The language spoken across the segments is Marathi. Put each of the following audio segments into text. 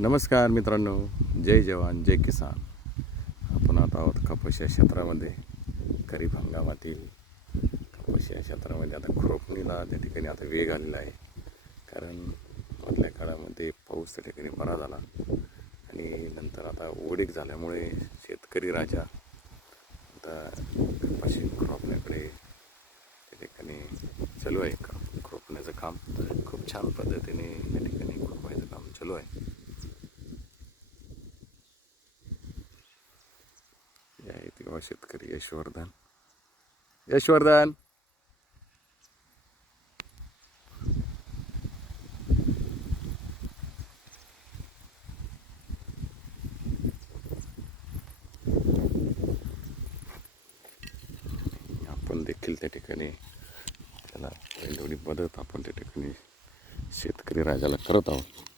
नमस्कार मित्रांनो, जय जवान जय किसान. आपण आता आहोत कपाशी या क्षेत्रामध्ये. खरीप हंगामातील कपाशी या क्षेत्रामध्ये आता खुरपणीला त्या ठिकाणी आता वेग आलेला आहे. कारण मधल्या काळामध्ये पाऊस त्या ठिकाणी बरा झाला आणि नंतर आता ओढीक झाल्यामुळे शेतकरी राजा आता कपाशी खुरपण्याकडे त्या ठिकाणी चालू आहे. खुरपण्याचं काम खूप छान पद्धतीने त्या ठिकाणी खुरपायचं काम चालू आहे. तेव्हा शेतकरी यशवर्धन आपण देखील त्या ठिकाणी त्याला वेळोवेळी मदत आपण त्या ठिकाणी शेतकरी राजाला करत आहोत.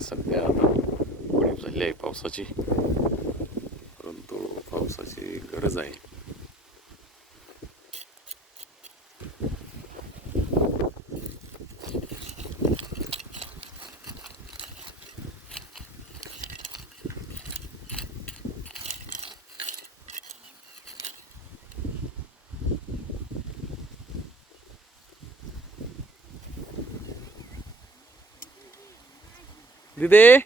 सध्या आता उघडीप झाली आहे पावसाची, परंतु पावसाची गरज आहे. दिदे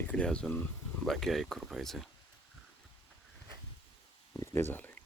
इकडे अजून बाकी आहे खुरपायचं. इकडे झालंय.